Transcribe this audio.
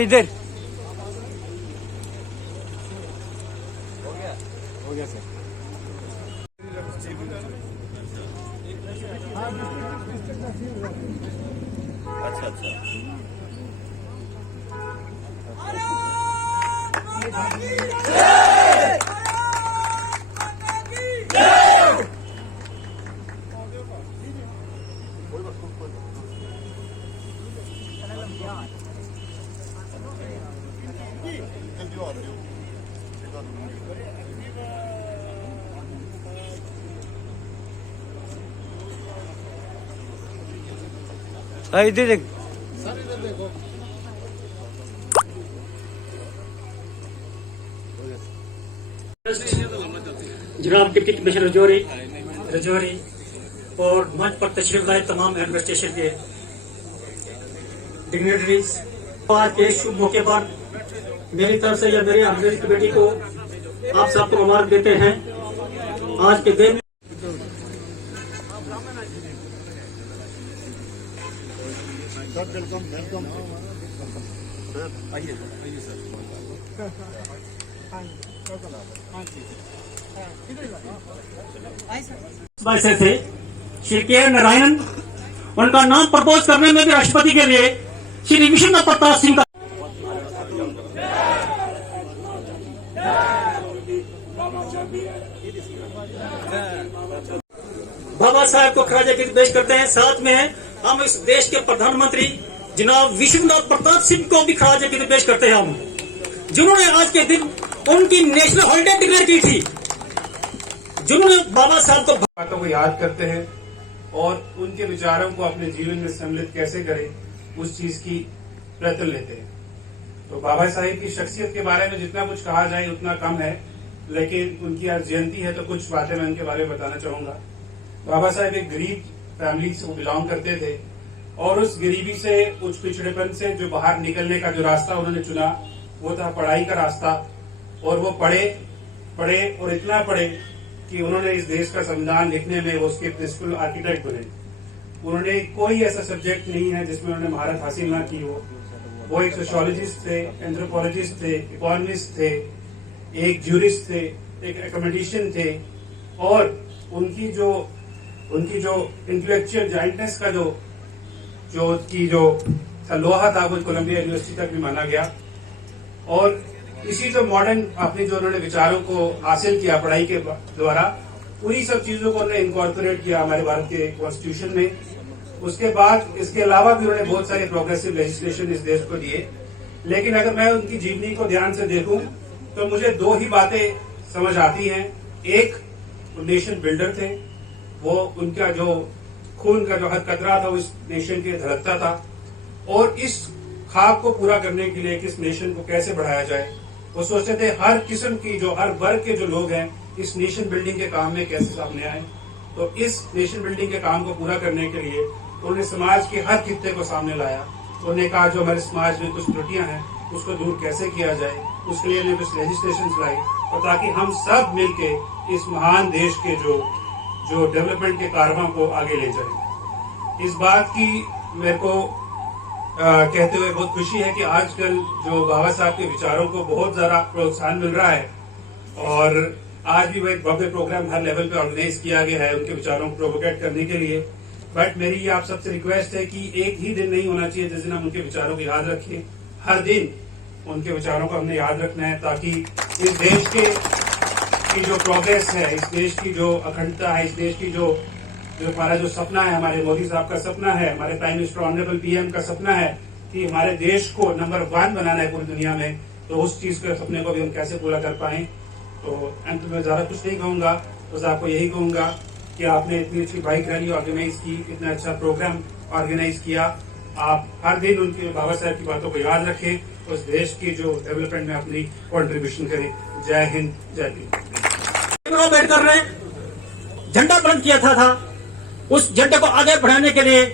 इधर हो गया सर। अच्छा अच्छा इधर देख। जनाब डिप्टी कमिश्नर रजौरी और मंच पर तशरीफ लाए तमाम एडमिनिस्ट्रेशन के डिग्नेटरीज, आज के शुभ मौके पर मेरी तरफ से या मेरे हमदर्दी कमेटी को आप सबको मुबारक देते हैं। आज के दिन वेलकम आइए सर। ऐसे थे श्री के नारायण, उनका नाम प्रपोज करने में भी राष्ट्रपति के लिए श्री विष्णु प्रताप सिंह का बाबा साहब को खराज अकीदत पेश करते हैं। साथ में हम इस देश के प्रधानमंत्री जनाब विश्वनाथ प्रताप सिंह को भी खराज अकीदत पेश करते हैं, हम जिन्होंने आज के दिन उनकी नेशनल हॉलिडे डिक्लेयर की थी, जिन्होंने बाबा साहब को बातों को याद करते हैं और उनके विचारों को अपने जीवन में सम्मिलित कैसे करें उस चीज की प्रयत्न लेते हैं। तो बाबा साहेब की शख्सियत के बारे में जितना कुछ कहा जाए उतना कम है, लेकिन उनकी आज जयंती है तो कुछ बातें मैं उनके बारे में बताना चाहूंगा। बाबा साहेब एक गरीब फैमिली से बिलोंग करते थे और उस गरीबी से, उच्च पिछड़ेपन से जो बाहर निकलने का जो रास्ता उन्होंने चुना वो था पढ़ाई का रास्ता। और वो पढ़े और इतना पढ़े कि उन्होंने इस देश का संविधान लिखने में वो उसके प्रिंसिपल आर्किटेक्ट बने। उन्होंने कोई ऐसा सब्जेक्ट नहीं है जिसमें उन्होंने महारत हासिल ना की हो। वो एक सोशियोलॉजिस्ट थे, एंथ्रोपोलॉजिस्ट थे, इकोनॉमिस्ट थे, एक ज्यूरिस्ट थे, एक एकोमेडिशियन थे और उनकी जो इंटेलेक्चुअल जाइंटनेस का जो लोहा था वो कोलंबिया यूनिवर्सिटी तक भी माना गया। और इसी जो मॉडर्न अपने जो उन्होंने विचारों को हासिल किया पढ़ाई के द्वारा, उन्हीं सब चीजों को उन्होंने इनकॉर्पोरेट किया हमारे भारत के कॉन्स्टिट्यूशन में। उसके बाद इसके अलावा भी उन्होंने बहुत सारे प्रोग्रेसिव लेजिस्लेशन इस देश को दिए। लेकिन अगर मैं उनकी जीवनी को ध्यान से देखूं तो मुझे दो ही बातें समझ आती हैं। एक, नेशन बिल्डर थे, वो उनका जो खून का जो हद कतरा था वो इस नेशन के धड़कता था और इस ख्वाब को पूरा करने के लिए किस नेशन को कैसे बढ़ाया जाए वो सोचते थे। हर किस्म की जो हर वर्ग के जो लोग हैं इस नेशन बिल्डिंग के काम में कैसे सामने आए। तो इस नेशन बिल्डिंग के काम को पूरा करने के लिए उन्होंने समाज के हर खित्ते को सामने लाया। उन्होंने कहा जो हमारे समाज में कुछ त्रुटियां हैं उसको दूर कैसे किया जाए, उसके लिए उन्होंने कुछ लेजिस्लेशन लाई और ताकि हम सब मिलके इस महान देश के जो डेवलपमेंट के कारवां को आगे ले जाए। इस बात की मेरे को कहते हुए बहुत खुशी है कि आजकल जो बाबा साहब के विचारों को बहुत ज्यादा प्रोत्साहन मिल रहा है और आज भी वो एक भव्य प्रोग्राम हर लेवल पे ऑर्गेनाइज किया गया है उनके विचारों को प्रोवोकेट करने के लिए। बट मेरी ये आप सबसे रिक्वेस्ट है कि एक ही दिन नहीं होना चाहिए जिस दिन हम उनके विचारों को याद रखें। हर दिन उनके विचारों को हमने याद रखना है ताकि इस देश की जो प्रोग्रेस है, इस देश की जो अखंडता है, इस देश की जो हमारा जो सपना है, हमारे मोदी साहब का सपना है, हमारे प्राइम मिनिस्टर ऑनरेबल पीएम का सपना है कि हमारे देश को नंबर 1 बनाना है पूरी दुनिया में, तो उस चीज के सपने को भी हम कैसे पूरा कर पाए। तो अंत में ज्यादा कुछ नहीं कहूंगा, बस आपको यही कहूंगा कि आपने इतनी अच्छी बाइक रैली ऑर्गेनाइज की, इतना अच्छा प्रोग्राम ऑर्गेनाइज किया। आप हर दिन उनके बाबा साहब की बातों को याद रखें, उस देश की जो डेवलपमेंट में अपनी कंट्रीब्यूशन करें। जय हिंद, जय भीम। अम्बेडकर ने झंडा बुलंद किया था उस झंडे को आगे बढ़ाने के लिए